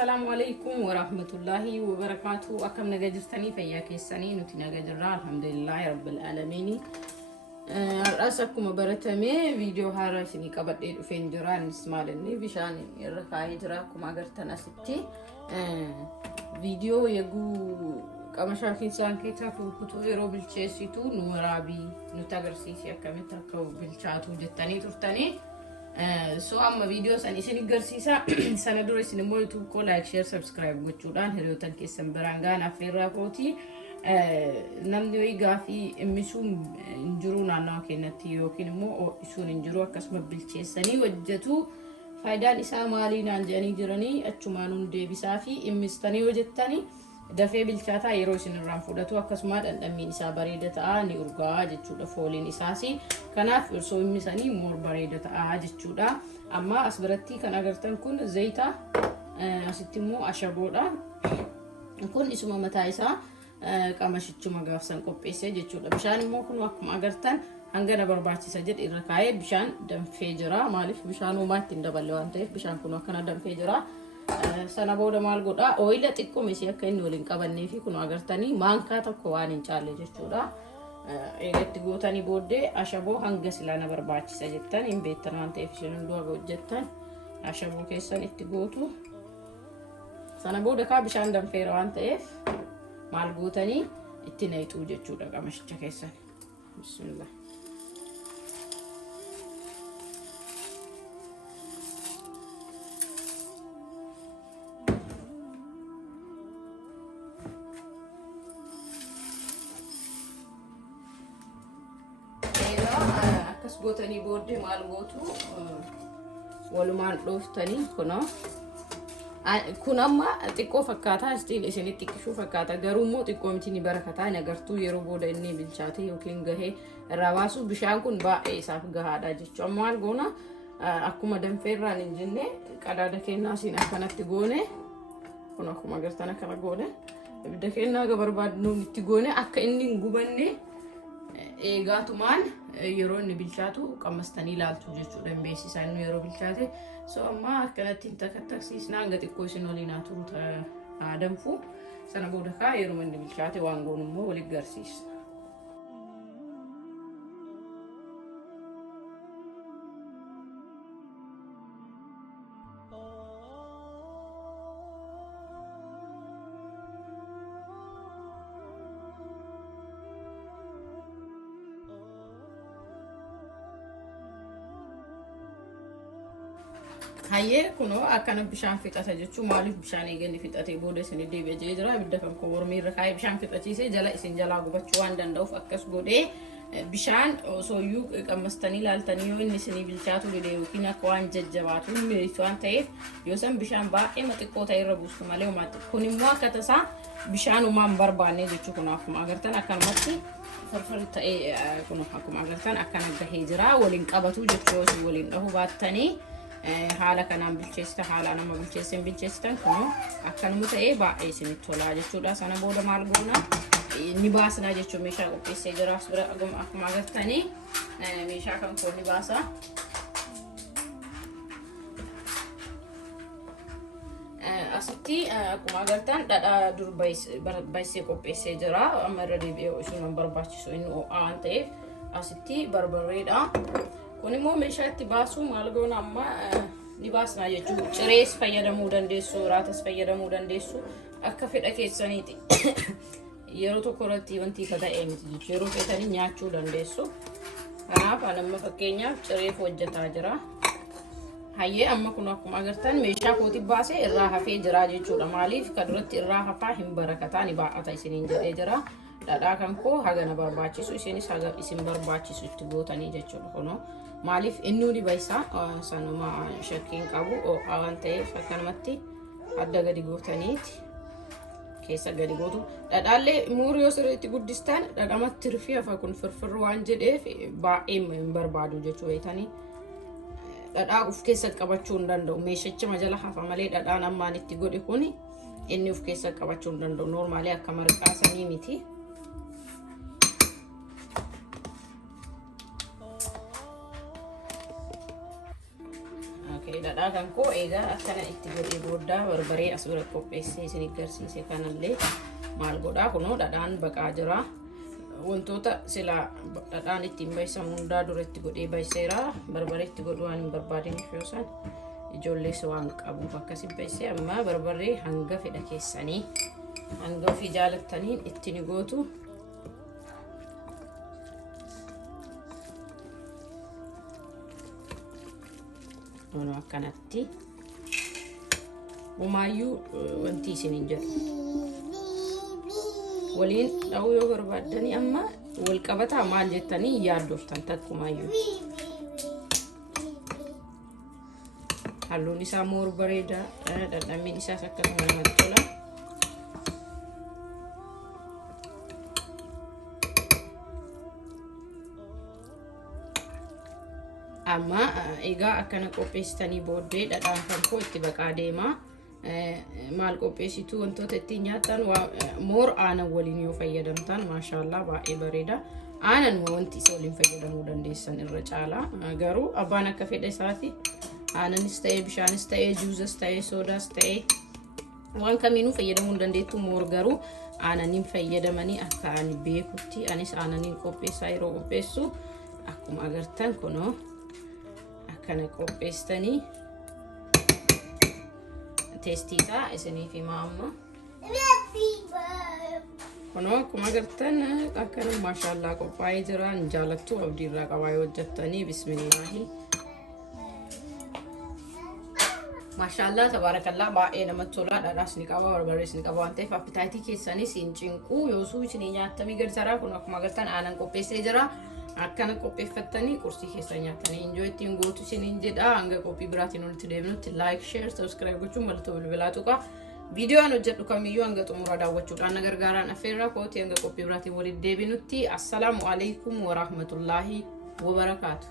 السلام عليكم ورحمة الله وبركاته. أكم نجاجرتني فيا كيساني نتي نجاجرا الحمد لله رب العالمين. رأسكم برتمي فيديو هارا سني كبر فين جران اسمالني بشان الرفاعي جراكم أجرتنا ستي فيديو يجو كما شاكين سان كيتا فوتو إيرو بالتشيسيتو نورابي نتاجرسيسي أكمل تركو بالشاتو جتاني ترتاني so amma videos ani isin garsiisa sana dura isin immoo YouTube ko like share subscribe gochuudhaan hiriyoota keessan biraan gaan affeerraa kooti namni ho'i gaafii immisuu injiruu naannawaa keenyatti yookiin immoo isuun injiruu akkasuma bilcheessanii hojjetu faayidaan isaa maali naan jedhanii jiranii achumaan hundeebisaa fi immistanii hojjettanii dafee bilchaataa yeroo isin irraan fudhatu akkasuma dhandhammiin isaa bareeda ta'a ni urgaa jechuudha fooliin isaasi kanaaf irsoo immisanii moor bareeda ta'a jechuudha amma as biratti kan agartan kun zayita asitti immoo ashaboodha kun isuma mataa isaa qamashichuma gaafsan qopheessee jechuudha bishaan immoo kun akkuma agartan hangana barbaachisa jedhe irra kaa'ee bishaan danfee jira maaliif bishaan uumaatti hin daballe waan ta'eef bishaan kun akkana danfee jira sana booda maal godha ooyila xiqqoo misi akka inni waliin qabannee fi kun agartanii maankaa tokko waan hin caalle jechuudha eegatti gootanii booddee ashaboo hanga silana barbaachisa jettan hin beektan waan ta'eef isin hunduu hojjettan ashaboo keessan itti gootu sana booda ka bishaan danfeera waan ta'eef maal gootanii itti nayituu jechuudha qamashicha keessan bismillah gootanii booddee maal gootu walumaan dhooftanii kun amma xiqqoo fakkaataa stiil isinitti xiqqishuu fakkaata garuu immoo xiqqoo miti ni barakataa ni agartuu yeroo booda inni bilchaate yookiin gahee irraa baasu bishaan kun baay'ee isaaf gahaadha jechuudha amma maal goona akkuma danfeerraan hin jenne qadaada kennaa siin akkanatti goone kun akkuma agartan akkana goone ibidda kennaa gabarbaadnu itti goone akka inni hin gubanne eegaatumaan yeroo inni bilchaatu qammastanii ilaaltu jechuudha beeksisan yeroo bilchaate so amma akkanatti takkasiisnaa hanga xiqqoo isin waliin turu danfu sana booda ka yeroo inni bilchaate waan goonu immoo wali garsiisa hayyee kuno akkana bishaan fixata jechuun maaliif bishaan eeganni fixatee booda isin deebi'ee jira ibidda kan ko warmii irra kaa'ee bishaan fixachiisee jala isin jalaa gubachuu waan danda'uuf akkas godhee bishaan osooyyuu qammastanii ilaaltanii yoo inni isin bilchaatu dide yookiin akka waan jajjabaatu miitu waan ta'eef yoo san bishaan baay'ee xiqqoo ta'e irra buustu malee uumaatti kun immoo akka tasaa bishaan uumaan barbaanne jechuu kun akkuma agartan akkanumatti farfar ta'ee kun akkuma agartan akkana gahee jira waliin qabatu jechuu waliin dhahuu baattanii haala kanaan bilcheessita haala nama bilcheessin bilcheessitan kun akkanuma ta'ee baay'ee isinitti tolaa jechuudha sana booda maal goona ni baasna jechuun meeshaa qopheessee jira as bira akkuma agartanii meeshaa kan koo ni baasa asitti akkuma agartan dhadhaa dur baay'ee qopheessee jira amma irra deebi'ee isin barbaachisu inni waan ta'eef asitti barbareedha kun immoo meeshaa itti baasu maal goona amma ni baasna jechuudha cirees fayyadamuu dandeessu raatas fayyadamuu dandeessu akka fedha keessaniiti yeroo tokko irratti wanti ta'ee miti jechuudha yeroo feetanii nyaachuu dandeessu kanaaf amma fakkeenyaaf cireef hojjetaa jira hayyee amma kun akkuma agartan meeshaa kooti baasee irraa hafee jira jechuudha maaliif ka duratti irraa hafaa hin barakataa ni baa'ata isiniin jedhee jira dhadhaa kan koo hagana barbaachisu isinis haga isin barbaachisu itti gootanii jechuudha kuno maaliif inni uli baysaa sanuma shakkiin qabu waan ta'eef akkanumatti adda gadi gootaniiti keessa gadi gootu dhadhaallee muurii yoo sirriitti guddistan dhadhamatti rifii hafa kun firfirri waan jedheef baay'ee hin barbaadu jechuudha itanii dhadhaa uf keessa qabachuu hin danda'u meeshicha majala hafa malee dhadhaan ammaan itti godhe kun inni uf keessa qabachuu hin danda'u normaalee akka marqaasanii miti dhadhaa kan koo egaa akkana itti godhee booda barbaree asura qopheessee isin agarsiise kanallee maal godhaa kunoo dhadhaan baqaa jira wantoota sila dhadhaan ittiin baysamu hundaa dura itti godhee bayseera barbaree itti godhu waan hin barbaadiniif yoosan ijoollees waan qabuuf akkasiin baysee amma barbaree hanga fedha keessanii hanga ofii jaalattaniin itti ni gootu. Ono akkanatti umayyuu wanti isinin jedhu waliin dha'uu yoo barbaadanii amma wal qabataa maal jettanii yaaddoftan takkumayyuu halluun isaa moor bareeda dhandhammiin isaas akkasuma namatti tola. Amma egaa akkana qopheessitanii booddee dhadhaan kan koo itti baqaa deema. Maal qopheessitu wantoota ittiin nyaatan moor aanan waliin yoo fayyadamtan maashaallah baay'ee bareeda. Aanan wanti isa waliin fayyadamuu dandeessan irra caalaa garuu abbaan akka fedha isaati aananis ta'ee bishaanis ta'ee juuzas ta'ee soodaas ta'ee waan kamiinuu fayyadamuu dandeettu moor garuu aananiin fayyadamanii akka ani beekutti anis aananiin qopheessaa yeroo qopheessu akkuma agartan kunoo akkana qopheessitanii teestiisaa isiniif himaa amma kunoo akkuma agartan akkana maashaallah qophaa'ee jira jaalattu abdiirraa qabaa yoo hojjettanii bismillaahi maashaallah tabarakallah baay'ee namatti tola dhadhaas ni qaba barbarees ni qaba waan ta'eef appitaayitii keessanis hin cinqu yoosuu isinii nyaattamii garsaraa kun akkuma agartan aanan qopheessee jira. Akkana qopheeffattanii qursii keessa nyaatanii enjoy ittiin gootu isiniin jedha hanga qophii biraatiin walitti deebinutti like share subscribe gochuun mallattoo bilbilaa tuqa viidiyoon hojjedhu kamiyyuu hanga xumuraa daawwachuudhaan na gargaaraan affeerraa kooti hanga qophii biraatiin walitti deebinutti assalaamu alaykum wa rahmatullaahi wa barakaatuh.